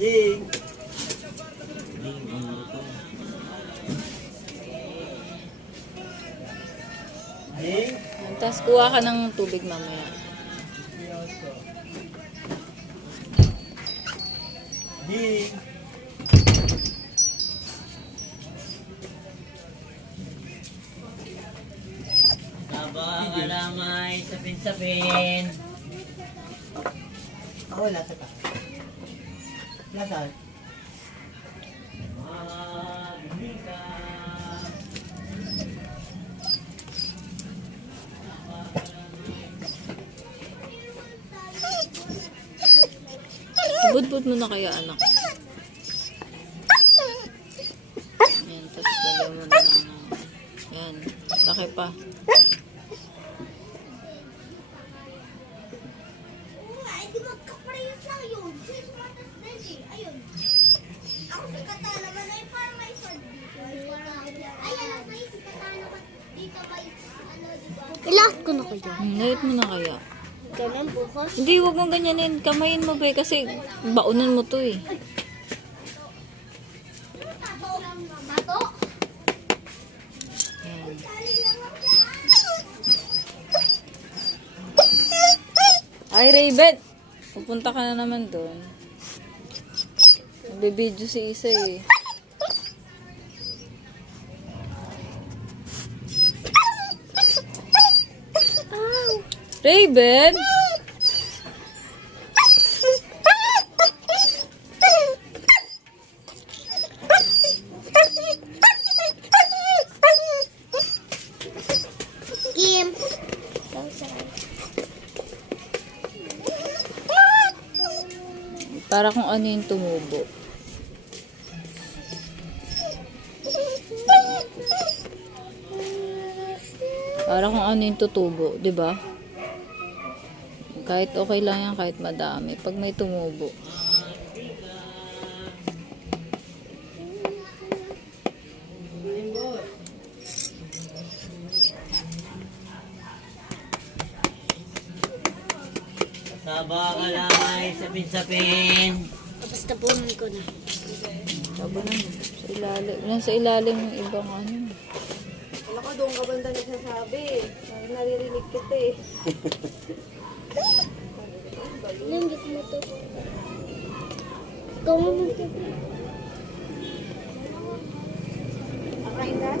Ying! Ying! Tapos kuha ka ng tubig mamaya. Ying! Sabang alamay, sapin-sapin. Ah, wala sa Magbika. Budbud mo na kaya anak. Yan, tapos lagyan mo na ng... Yan, laki pa. nga, hindi magkaparehas lang yun. Eh. Ayun. Ako si Katana naman ay parang may dito. Ayan, may si Katana dito may ano, di ba? Ilas ko na kayo. Hmm, layot mo na kaya. Ganun bukas. Hindi, wag mong ganyanin. Kamayin mo ba kasi baunan mo to eh. Mato. Mato. Yan. Ay, Raven! Pupunta ka na naman doon. Nagbibideo si Isa eh. Raven! Kim. Para kung ano yung tumubo. Para kung ano yung tutubo, di ba? Kahit okay lang yan, kahit madami. Pag may tumubo. Sabang alamay, sapin-sapin. Tapos tapunan ko na. Sabi na, sa ilalim. Nasa ilalim yung ibang ano. Doon ka banda nagsasabi. Nar- Naririnig kita eh. Nanggit mo to. Ikaw mo mo Akain ka?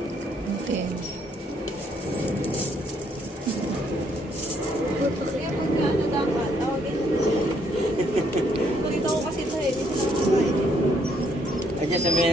Okay. Kaya pag ano dapat, tawagin mo. Nakita ko kasi ito eh. Hindi sila nakakain. Sa may